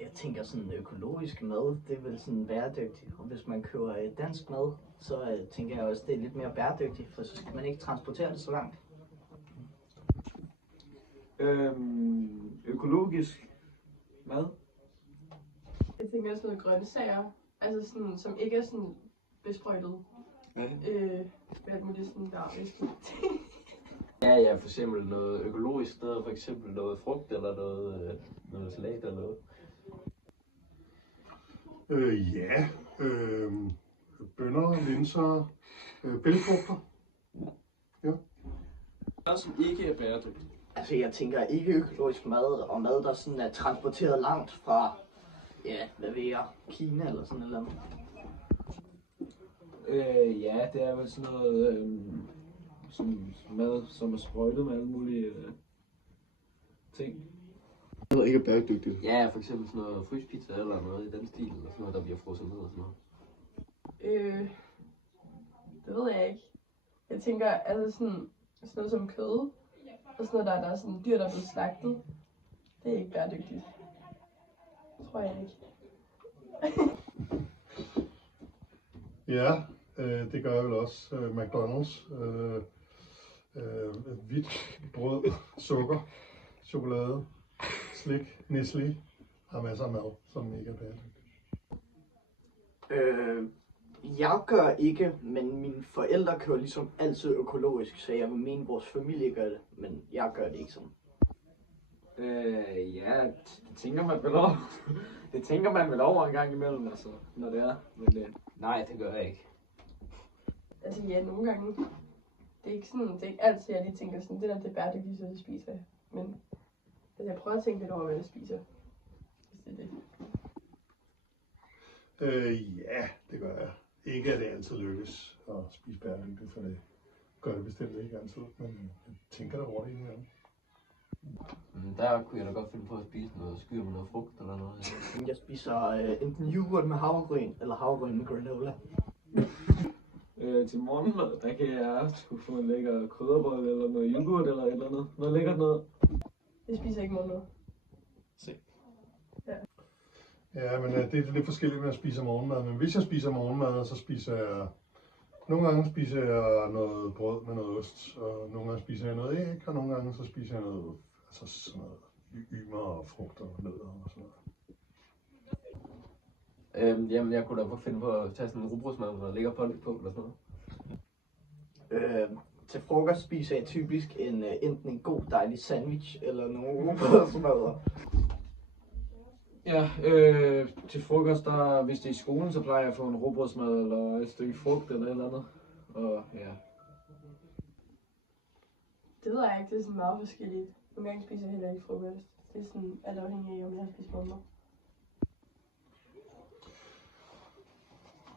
Jeg tænker sådan økologisk mad, det er vel sådan bæredygtigt. Og hvis man køber dansk mad, så tænker jeg også, det er lidt mere bæredygtigt, for så skal man ikke transportere det så langt. Økologisk mad. Jeg tænker også noget grøntsager, altså sådan, som ikke er sådan besprøjtet. Hvad må det sådan der Ja, for eksempel noget økologisk, noget for eksempel noget frugt eller noget salat eller noget. Bønner, linser, bælgfrugter. Ja. Noget, som ikke er bæredygtigt. Altså jeg tænker ikke økologisk mad, og mad, der sådan er transporteret langt fra, ja, hvad ved jeg, Kina eller sådan noget. Ja, det er vel sådan noget sådan mad, som er sprøjtet med alle mulige ting. Noget ikke er bæredygtigt. Ja, for eksempel sådan noget fryspizza eller noget i den stil, eller sådan noget, der bliver frosset ned og sådan noget. Det ved jeg ikke. Jeg tænker, altså sådan noget som kød, og sådan noget, der er sådan dyr, der er blevet slagtet. Det er ikke bæredygtigt. Tror jeg ikke. Ja, det gør jeg vel også. McDonald's, hvidt brød, sukker, chokolade, slik, Nestlé har masser af mad, som ikke er bæredygtigt. Jeg gør ikke, men mine forældre kører ligesom altid økologisk, så jeg vil mene, at vores familie gør det, men jeg gør det ikke sådan. Ja, det tænker man vel over. Det tænker man vel over en gang imellem, altså, når det er. Men nej, det gør jeg ikke. Altså ja, nogle gange. Det er ikke sådan, det er ikke altid, jeg lige tænker sådan, det der det er bæredygtigt, så det spiser jeg. Men altså, jeg prøver at tænke lidt over, hvad jeg spiser. Hvis det er det. Ja, det gør jeg. Ikke at det altid lykkes at spise bæredygtigt, for det gør det bestemt ikke altid, men jeg tænker der over det indimellem. Der kunne jeg da godt finde på at spise noget skyr med noget frugt eller noget. Jeg spiser enten yoghurt med havregryn, eller havregryn med granola. Til morgenmad, der kan jeg skulle få en lækker krydderbrød eller noget yoghurt eller et eller andet. Noget lækkert noget. Jeg spiser ikke morgenmad. Se. Ja, men det er lidt forskelligt, når jeg spiser morgenmad. Men hvis jeg spiser morgenmad, så spiser jeg... Nogle gange spiser jeg noget brød med noget ost, og nogle gange spiser jeg noget æg, og nogle gange så spiser jeg noget, altså sådan noget ymer og frugt og nødder og sådan noget. Jamen, jeg kunne da godt finde på at tage sådan en rugbrødsmad, hvor der ligger pålæg på eller sådan noget. Til frokost spiser jeg typisk enten en god dejlig sandwich, eller nogle rugbrødsmadder. Ja, til frokost, der, hvis det er i skolen, så plejer jeg at få en rugbrødsmad eller et stykke frugt eller et eller andet. Og ja. Det ved jeg ikke, det er sådan meget forskelligt. Nogle gange spiser jeg heller ikke frokost. Det er sådan alt afhængig af, om jeg har spist morgenmad.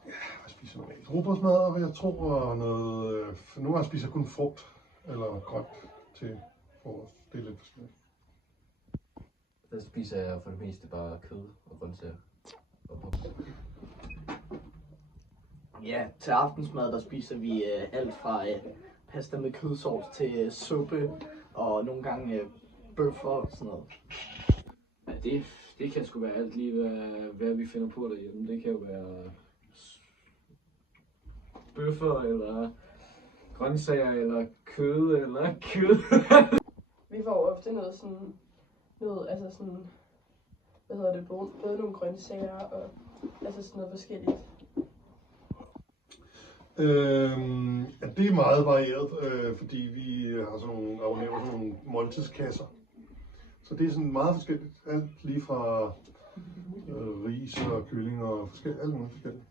Jeg spiser normalt rugbrødsmad, og jeg tror noget... Nogle gange spiser jeg kun frugt eller grønt til frokost. Det er lidt forskelligt. Der spiser jeg for det meste bare kød og grøntsager. Ja, til aftensmad der spiser vi alt fra pasta med kødsovs til suppe, og nogle gange bøffer og sådan noget. Ja, det kan sgu være alt lige, hvad vi finder på derhjemme. Det kan jo være bøffer, eller grøntsager, eller kød, eller kød. Vi får ofte noget sådan, altså sådan, hvad hedder det, både nogle grøntsager og altså sådan noget forskelligt. Ja, det er meget varieret, fordi vi har sådan nogle, abonnerer sådan nogle måltidskasser. Så det er sådan meget forskelligt. Alt lige fra ris og kylling og alt muligt forskelligt.